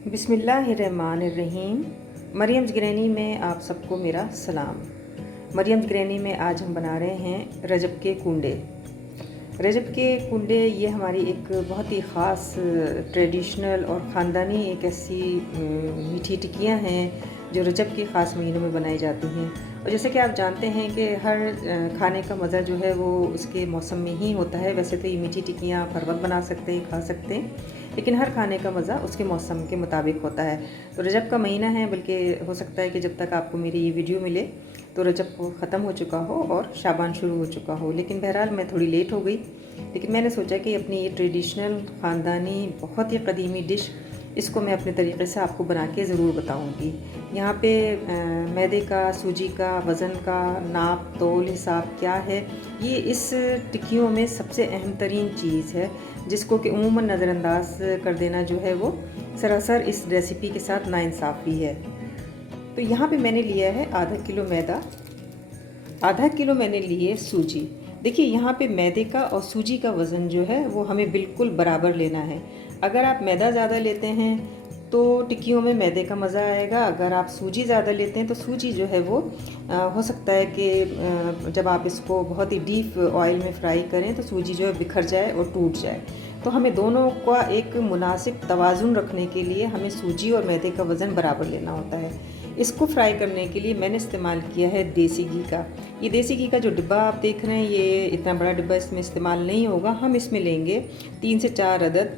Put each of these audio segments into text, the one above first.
बिस्मिल्लाहिर्रहमानिर्रहीम। Mariam's granny में आप सबको मेरा सलाम। मरियम्स ग्रैनी में आज हम बना रहे हैं रजब के कुंडे। रजब के कुंडे ये हमारी एक बहुत ही ख़ास ट्रेडिशनल और ख़ानदानी एक ऐसी मीठी टिक्कियाँ हैं जो रजब के ख़ास महीनों में बनाई जाती हैं। और जैसे कि आप जानते हैं कि हर खाने का मज़ा जो है वो उसके मौसम में ही होता है। वैसे तो ये मीठी टिक्कियाँ आप हर वक्त बना सकते हैं, खा सकते हैं, लेकिन हर खाने का मज़ा उसके मौसम के मुताबिक होता है। तो रजब का महीना है, बल्कि हो सकता है कि जब तक आपको मेरी ये वीडियो मिले तो रजब को ख़त्म हो चुका हो और शाबान शुरू हो चुका हो। लेकिन बहरहाल मैं थोड़ी लेट हो गई, लेकिन मैंने सोचा कि अपनी ये ट्रेडिशनल ख़ानदानी बहुत ही क़दीमी डिश, इसको मैं अपने तरीक़े से आपको बना के ज़रूर बताऊंगी। यहाँ पे मैदे का, सूजी का, वज़न का नाप तोल हिसाब क्या है, ये इस टिक्कियों में सबसे अहम तरीन चीज़ है, जिसको कि उमूमन नज़रअंदाज कर देना जो है वो सरासर इस रेसिपी के साथ नाइंसाफ़ी है। तो यहाँ पे मैंने लिया है आधा किलो मैदा, आधा किलो मैंने लिए सूजी। देखिए यहाँ पे मैदे का और सूजी का वज़न जो है वो हमें बिल्कुल बराबर लेना है। अगर आप मैदा ज़्यादा लेते हैं तो टिक्कियों में मैदे का मज़ा आएगा, अगर आप सूजी ज़्यादा लेते हैं तो सूजी जो है वो हो सकता है कि जब आप इसको बहुत ही डीप ऑयल में फ्राई करें तो सूजी जो है बिखर जाए और टूट जाए। तो हमें दोनों का एक मुनासिब तवाज़ुन रखने के लिए हमें सूजी और मैदे का वज़न बराबर लेना होता है। इसको फ्राई करने के लिए मैंने इस्तेमाल किया है देसी घी का। ये देसी घी का जो डिब्बा आप देख रहे हैं, ये इतना बड़ा डिब्बा इसमें इस्तेमाल नहीं होगा। हम इसमें लेंगे 3 से 4 अदद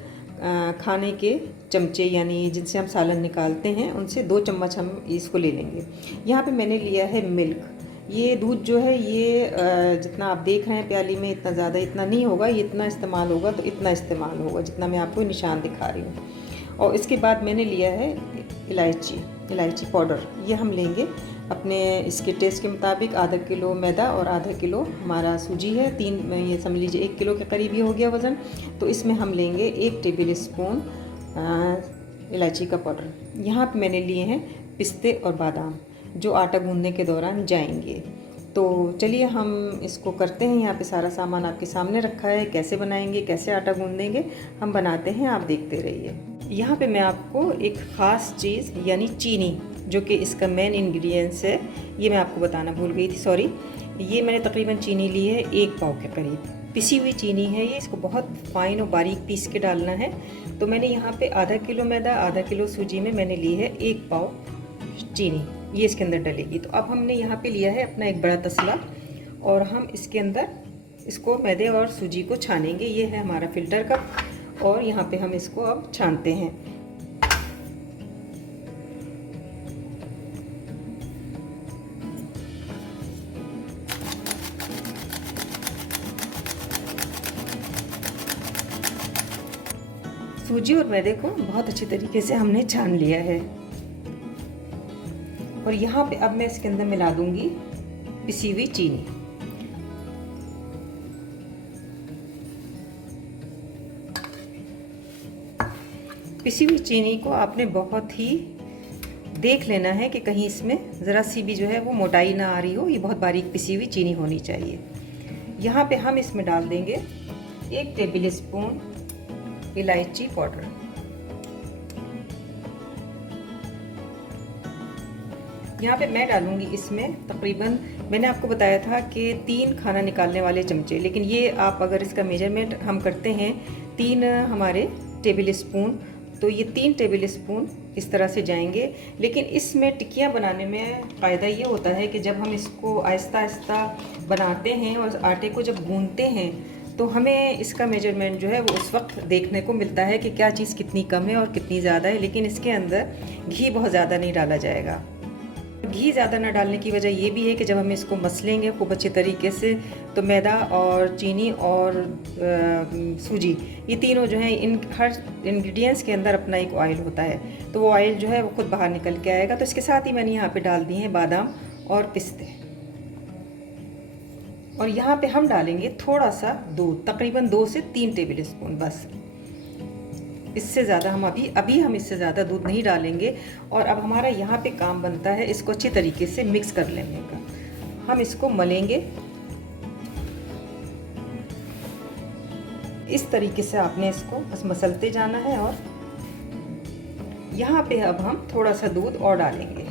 खाने के चमचे, यानी जिनसे हम सालन निकालते हैं उनसे 2 चम्मच हम इसको ले लेंगे। यहाँ पे मैंने लिया है मिल्क। ये दूध जो है ये जितना आप देख रहे हैं प्याली में, इतना ज़्यादा इतना नहीं होगा, ये इतना इस्तेमाल होगा तो इतना इस्तेमाल होगा जितना मैं आपको निशान दिखा रही हूँ। और इसके बाद मैंने लिया है इलायची पाउडर। ये हम लेंगे अपने इसके टेस्ट के मुताबिक। आधा किलो मैदा और आधा किलो हमारा सूजी है, 3 ये समझ लीजिए 1 किलो के करीब ये हो गया वज़न। तो इसमें हम लेंगे 1 टेबल स्पून इलायची का पाउडर। यहाँ पे मैंने लिए हैं पिस्ते और बादाम जो आटा गूंदने के दौरान जाएंगे। तो चलिए हम इसको करते हैं। यहाँ पे सारा सामान आपके सामने रखा है, कैसे बनाएंगे, कैसे आटा गूंदेंगे हम बनाते हैं, आप देखते रहिए। यहाँ पे मैं आपको एक ख़ास चीज़ यानी चीनी, जो कि इसका मेन इंग्रेडिएंट्स है, ये मैं आपको बताना भूल गई थी, सॉरी। ये मैंने तकरीबन चीनी ली है 1 पाव के करीब, पिसी हुई चीनी है ये। इसको बहुत फाइन और बारीक पीस के डालना है। तो मैंने यहाँ पे आधा किलो मैदा, आधा किलो सूजी में मैंने ली है 1 पाव चीनी, ये इसके अंदर डलेगी। तो अब हमने यहाँ पे लिया है अपना एक बड़ा तसला और हम इसके अंदर इसको मैदे और सूजी को छानेंगे। ये है हमारा फ़िल्टर कप और यहाँ पे हम इसको अब छानते हैं। सूजी और मैदे को बहुत अच्छी तरीके से हमने छान लिया है और यहाँ पे अब मैं इसके अंदर मिला दूंगी पिसी हुई चीनी। पिसी हुई चीनी को आपने बहुत ही देख लेना है कि कहीं इसमें ज़रा सी भी जो है वो मोटाई ना आ रही हो। ये बहुत बारीक पिसी हुई चीनी होनी चाहिए। यहाँ पे हम इसमें डाल देंगे 1 टेबल स्पून इलायची पाउडर। यहाँ पे मैं डालूंगी इसमें तकरीबन, मैंने आपको बताया था कि 3 खाना निकालने वाले चमचे, लेकिन ये आप अगर इसका मेजरमेंट हम करते हैं 3 हमारे टेबल स्पून, तो ये 3 टेबल स्पून इस तरह से जाएंगे। लेकिन इसमें टिक्कियाँ बनाने में फ़ायदा ये होता है कि जब हम इसको आहिस्ता आहिस्ता बनाते हैं और आटे को जब गूंदते हैं तो हमें इसका मेजरमेंट जो है वो उस वक्त देखने को मिलता है कि क्या चीज़ कितनी कम है और कितनी ज़्यादा है। लेकिन इसके अंदर घी बहुत ज़्यादा नहीं डाला जाएगा। घी ज़्यादा ना डालने की वजह ये भी है कि जब हम इसको मसलेंगे खूब अच्छे तरीके से तो मैदा और चीनी और सूजी, ये तीनों जो है, इन हर इंग्रेडिएंट्स के अंदर अपना एक ऑयल होता है, तो वो ऑयल जो है वो खुद बाहर निकल के आएगा। तो इसके साथ ही मैंने यहाँ पे डाल दिए हैं बादाम और पिस्ते और यहाँ पे हम डालेंगे थोड़ा सा दूध, तकरीबन 2 से 3 टेबल स्पून बस। इससे ज़्यादा हम अभी हम इससे ज़्यादा दूध नहीं डालेंगे। और अब हमारा यहाँ पे काम बनता है इसको अच्छी तरीके से मिक्स कर लेने का। हम इसको मलेंगे इस तरीके से, आपने इसको बस मसलते जाना है। और यहाँ पे अब हम थोड़ा सा दूध और डालेंगे।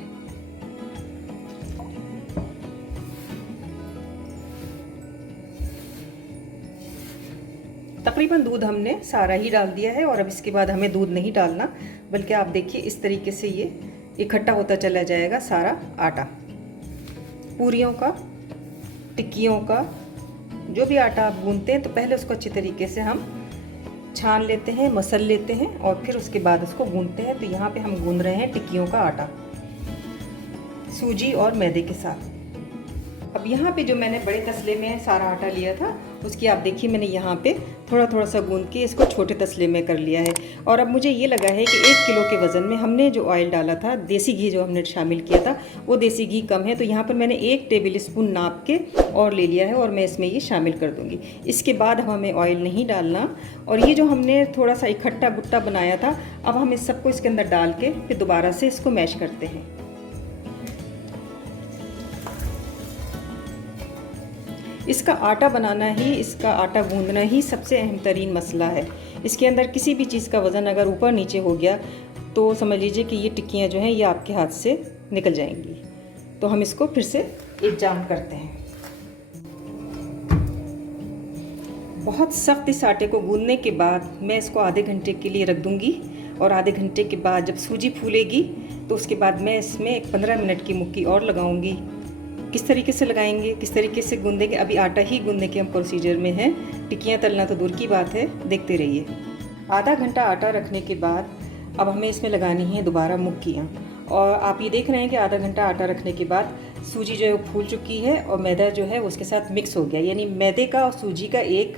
तकरीबन दूध हमने सारा ही डाल दिया है और अब इसके बाद हमें दूध नहीं डालना, बल्कि आप देखिए इस तरीके से ये इकट्ठा होता चला जाएगा सारा आटा। पूरियों का, टिक्कियों का, जो भी आटा आप गूंथते हैं तो पहले उसको अच्छी तरीके से हम छान लेते हैं, मसल लेते हैं और फिर उसके बाद उसको गूंथते हैं। तो यहाँ पे हम गूंथ रहे हैं टिक्कियों का आटा सूजी और मैदे के साथ। अब यहाँ पे जो मैंने बड़े तसले में सारा आटा लिया था उसकी आप देखिए मैंने यहाँ पे थोड़ा थोड़ा सा गूंथ के इसको छोटे तसले में कर लिया है। और अब मुझे ये लगा है कि 1 किलो के वज़न में हमने जो ऑयल डाला था, देसी घी जो हमने शामिल किया था, वो देसी घी कम है। तो यहाँ पर मैंने 1 टेबल स्पून नाप के और ले लिया है और मैं इसमें ये शामिल कर दूँगी। इसके बाद हमें ऑयल नहीं डालना। और ये जो हमने थोड़ा सा इकट्ठा गुट्टा बनाया था, अब हम इस सबको इसके अंदर डाल के फिर दोबारा से इसको मैश करते हैं। इसका आटा बनाना ही, इसका आटा गूंदना ही सबसे अहम तरीन मसला है। इसके अंदर किसी भी चीज़ का वज़न अगर ऊपर नीचे हो गया तो समझ लीजिए कि ये टिक्कियाँ जो हैं ये आपके हाथ से निकल जाएंगी। तो हम इसको फिर से इंतजाम करते हैं। बहुत सख्त इस आटे को गूंदने के बाद मैं इसको आधे घंटे के लिए रख दूँगी और आधे घंटे के बाद जब सूजी फूलेगी तो उसके बाद मैं इसमें एक 15 मिनट की मुक्की और लगाऊंगी। किस तरीके से लगाएंगे, किस तरीके से गूंदेंगे, अभी आटा ही गूंदने के हम प्रोसीजर में हैं। टिक्कियाँ तलना तो दूर की बात है, देखते रहिए। आधा घंटा आटा रखने के बाद अब हमें इसमें लगानी है दोबारा मुक्कियाँ। और आप ये देख रहे हैं कि आधा घंटा आटा रखने के बाद सूजी जो है वो फूल चुकी है और मैदा जो है वो उसके साथ मिक्स हो गया, यानी मैदे का और सूजी का एक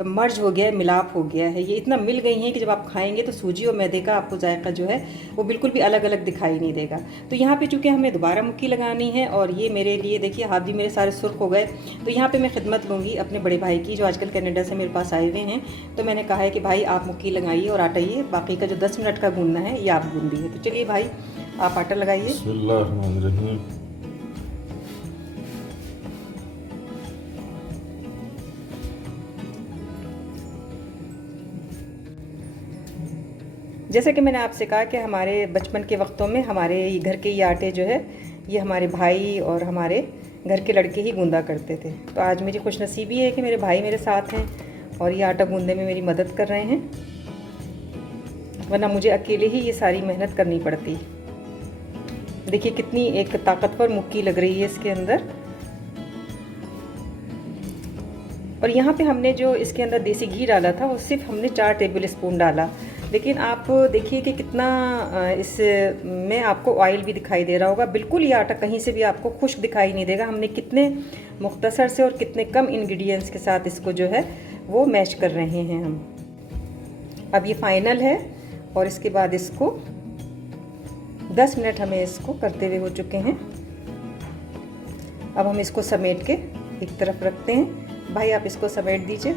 मर्ज हो गया है, मिलाप हो गया है। ये इतना मिल गई हैं कि जब आप खाएंगे तो सूजी और मैदे का आपको जायका जो है वो बिल्कुल भी अलग अलग दिखाई नहीं देगा। तो यहाँ पे चूँकि हमें दोबारा मुक्की लगानी है और ये मेरे लिए देखिए हाथ भी मेरे सारे सुर्ख हो गए। तो यहाँ पर मैं खिदमत लूँगी अपने बड़े भाई की जो आजकल कनाडा से मेरे पास आए हुए हैं। तो मैंने कहा है कि भाई आप मुक्की लगाइए और आटाइए, बाकी का जो 10 मिनट का गूंदना है ये आप गूंद दीजिए। तो चलिए भाई आप आटा लगाइए। जैसे कि मैंने आपसे कहा कि हमारे बचपन के वक्तों में हमारे घर के ये आटे जो है ये हमारे भाई और हमारे घर के लड़के ही गूंदा करते थे। तो आज मेरी खुशनसीबी है कि मेरे भाई मेरे साथ हैं और ये आटा गूंदने में मेरी मदद कर रहे हैं, वरना मुझे अकेले ही ये सारी मेहनत करनी पड़ती। देखिए कितनी एक ताकतवर मुक्की लग रही है इसके अंदर। और यहाँ पे हमने जो इसके अंदर देसी घी डाला था वो सिर्फ हमने 4 टेबल स्पून डाला, लेकिन आप देखिए कि कितना इसमें आपको ऑयल भी दिखाई दे रहा होगा। बिल्कुल ये आटा कहीं से भी आपको खुश्क दिखाई नहीं देगा। हमने कितने मुख्तसर से और कितने कम इंग्रेडिएंट्स के साथ इसको जो है वो मैश कर रहे हैं हम। अब ये फाइनल है और इसके बाद इसको 10 मिनट हमें इसको करते हुए हो चुके हैं। अब हम इसको समेट के एक तरफ रखते हैं। भाई आप इसको समेट दीजिए।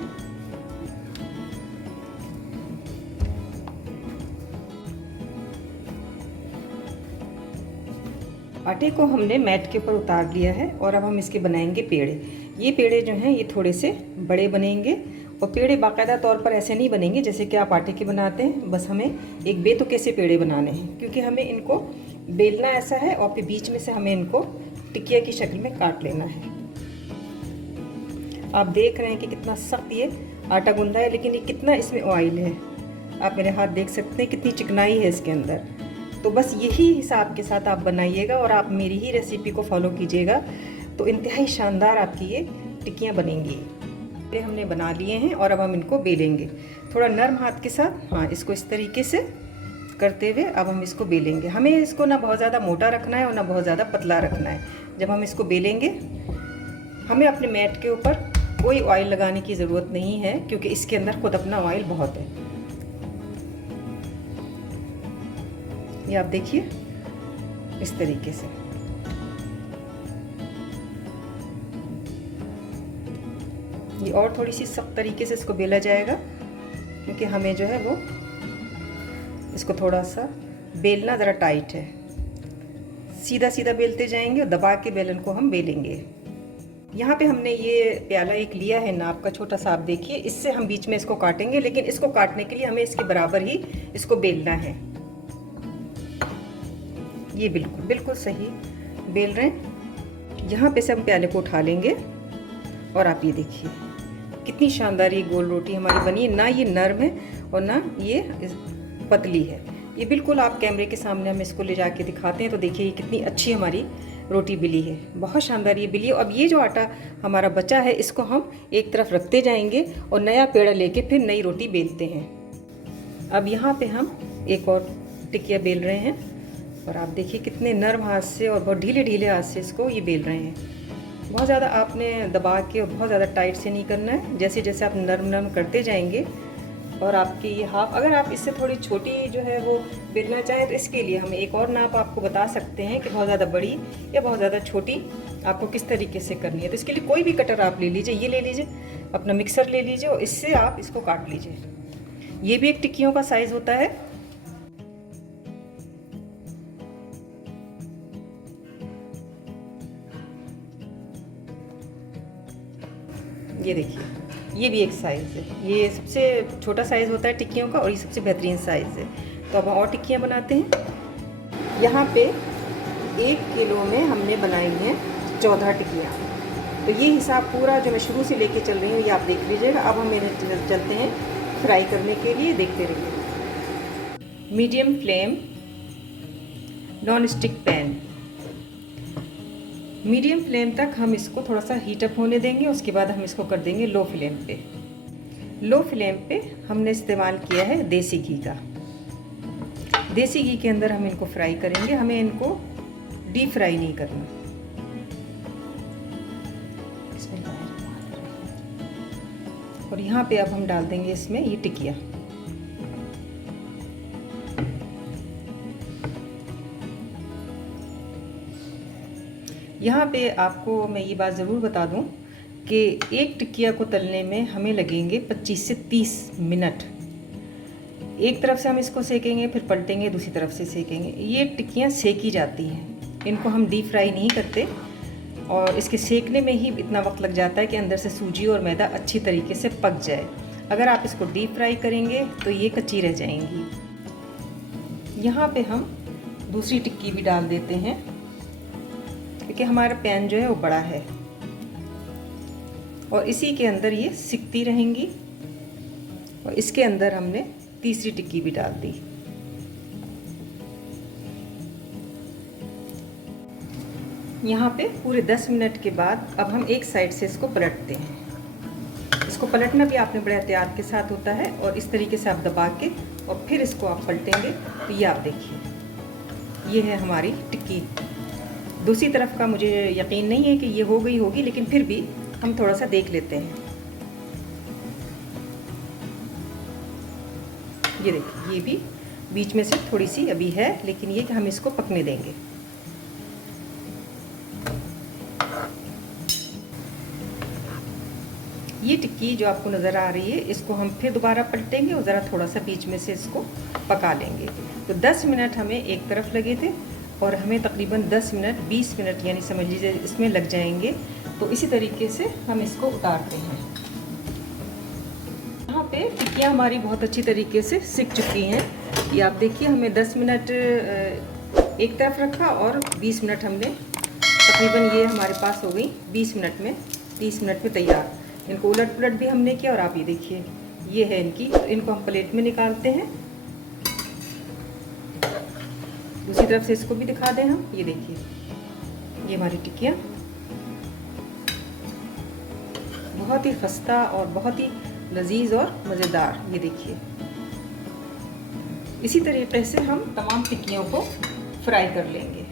आटे को हमने मैट के ऊपर उतार लिया है और अब हम इसके बनाएंगे पेड़े। ये पेड़े जो हैं ये थोड़े से बड़े बनेंगे और पेड़े बाकायदा तौर पर ऐसे नहीं बनेंगे जैसे कि आप आटे के बनाते हैं। बस हमें एक बेतुके से पेड़े बनाने हैं, क्योंकि हमें इनको बेलना ऐसा है और फिर बीच में से हमें इनको टिकिया की शक्ल में काट लेना है। आप देख रहे हैं कि कितना सख्त ये आटा गूंदा है, लेकिन ये कितना इसमें ऑयल है। आप मेरे हाथ देख सकते हैं कितनी चिकनाई है इसके अंदर। तो बस यही हिसाब के साथ आप बनाइएगा और आप मेरी ही रेसिपी को फॉलो कीजिएगा तो इंतहाई शानदार आपकी ये टिक्कियाँ बनेंगी। ये हमने बना लिए हैं और अब हम इनको बेलेंगे थोड़ा नरम हाथ के साथ। हाँ, इसको इस तरीके से करते हुए अब हम इसको बेलेंगे। हमें इसको ना बहुत ज़्यादा मोटा रखना है और ना बहुत ज़्यादा पतला रखना है। जब हम इसको बेलेंगे हमें अपने मैट के ऊपर कोई ऑयल लगाने की ज़रूरत नहीं है, क्योंकि इसके अंदर खुद अपना ऑयल बहुत है। ये आप देखिए इस तरीके से। ये और थोड़ी सी सख्त तरीके से इसको बेला जाएगा, क्योंकि हमें जो है वो इसको थोड़ा सा बेलना ज़रा टाइट है। सीधा सीधा बेलते जाएंगे और दबा के बेलन को हम बेलेंगे। यहाँ पे हमने ये प्याला एक लिया है नाप का छोटा सा, आप देखिए। इससे हम बीच में इसको काटेंगे, लेकिन इसको काटने के लिए हमें इसके बराबर ही इसको बेलना है। ये बिल्कुल बिल्कुल सही बेल रहे हैं। यहाँ पे से हम प्याले को उठा लेंगे और आप ये देखिए कितनी शानदार ये गोल रोटी हमारी बनी है। ना ये नरम है और ना ये पतली है। ये बिल्कुल आप कैमरे के सामने हम इसको ले जाके दिखाते हैं तो देखिए ये कितनी अच्छी हमारी रोटी बिली है, बहुत शानदार ये बिली है। अब ये जो आटा हमारा बचा है इसको हम एक तरफ रखते जाएंगे और नया पेड़ा लेके फिर नई रोटी बेलते हैं। अब यहाँ पे हम एक और टिकिया बेल रहे हैं और आप देखिए कितने नरम हाथ से और बहुत ढीले ढीले हाथ से इसको ये बेल रहे हैं। बहुत ज़्यादा आपने दबा के और बहुत ज़्यादा टाइट से नहीं करना है। जैसे जैसे आप नरम नरम करते जाएंगे और आपकी ये हाफ, अगर आप इससे थोड़ी छोटी जो है वो बेलना चाहें तो इसके लिए हम एक और नाप आपको बता सकते हैं कि बहुत ज़्यादा बड़ी या बहुत ज़्यादा छोटी आपको किस तरीके से करनी है। तो इसके लिए कोई भी कटर आप ले लीजिए, ये ले लीजिए, अपना मिक्सर ले लीजिए और इससे आप इसको काट लीजिए। ये भी एक टिक्कियों का साइज़ होता है। ये देखिए ये भी एक साइज़ है। ये सबसे छोटा साइज़ होता है टिक्कियों का और ये सबसे बेहतरीन साइज़ है। तो अब हम और टिक्कियाँ बनाते हैं। यहाँ पे 1 किलो में हमने बनाई हैं 14 टिक्कियाँ। तो ये हिसाब पूरा जो मैं शुरू से लेके चल रही हूँ ये आप देख लीजिएगा। अब हम इन्हें चलते हैं फ्राई करने के लिए, देखते रहिए। Medium flame non stick pan, medium flame तक हम इसको थोड़ा सा हीट अप होने देंगे। उसके बाद हम इसको कर देंगे लो फ्लेम पे। लो फ्लेम पे हमने इस्तेमाल किया है देसी घी का। देसी घी के अंदर हम इनको फ्राई करेंगे, हमें इनको डीप फ्राई नहीं करना। और यहाँ पे अब हम डाल देंगे इसमें ये टिकिया। यहाँ पे आपको मैं ये बात ज़रूर बता दूँ कि एक टिकिया को तलने में हमें लगेंगे 25 से 30 मिनट। एक तरफ से हम इसको सेकेंगे, फिर पलटेंगे, दूसरी तरफ से सेकेंगे। ये टिक्कियाँ सेकी जाती हैं, इनको हम डीप फ्राई नहीं करते और इसके सेकने में ही इतना वक्त लग जाता है कि अंदर से सूजी और मैदा अच्छी तरीके से पक जाए। अगर आप इसको डीप फ्राई करेंगे तो ये कच्ची रह जाएंगी। यहाँ पे हम दूसरी टिक्की भी डाल देते हैं क्योंकि हमारा पैन जो है वो बड़ा है और इसी के अंदर ये सिकती रहेंगी। और इसके अंदर हमने तीसरी टिक्की भी डाल दी। यहाँ पे पूरे 10 मिनट के बाद अब हम एक साइड से इसको पलटते हैं। इसको पलटना भी आपने बड़े एहतियात के साथ होता है और इस तरीके से आप दबा के और फिर इसको आप पलटेंगे तो ये आप देखिए ये है हमारी टिक्की। दूसरी तरफ का मुझे यकीन नहीं है कि ये हो गई होगी, लेकिन फिर भी हम थोड़ा सा देख लेते हैं। ये देखिए ये भी बीच में से थोड़ी सी अभी है, लेकिन ये कि हम इसको पकने देंगे। ये टिक्की जो आपको नज़र आ रही है इसको हम फिर दोबारा पलटेंगे और ज़रा थोड़ा सा बीच में से इसको पका लेंगे। तो 10 मिनट हमें एक तरफ लगे थे और हमें तकरीबन 10 मिनट 20 मिनट यानी समझ लीजिए इसमें लग जाएंगे। तो इसी तरीके से हम इसको उतारते हैं। यहाँ पे टिक्कियाँ हमारी बहुत अच्छी तरीके से सिक चुकी हैं। ये आप देखिए हमने 10 मिनट एक तरफ रखा और 20 मिनट हमने तकरीबन ये हमारे पास हो गई 20 मिनट में 30 मिनट में तैयार। इनको उलट पुलट भी हमने किया और आप ये देखिए ये है इनकी। तो इनको हम प्लेट में निकालते हैं। दूसरी तरफ से इसको भी दिखा दें हम। ये देखिए ये हमारी टिक्कियाँ बहुत ही खस्ता और बहुत ही लजीज और मज़ेदार। ये देखिए इसी तरीके से हम तमाम टिक्कियों को फ्राई कर लेंगे।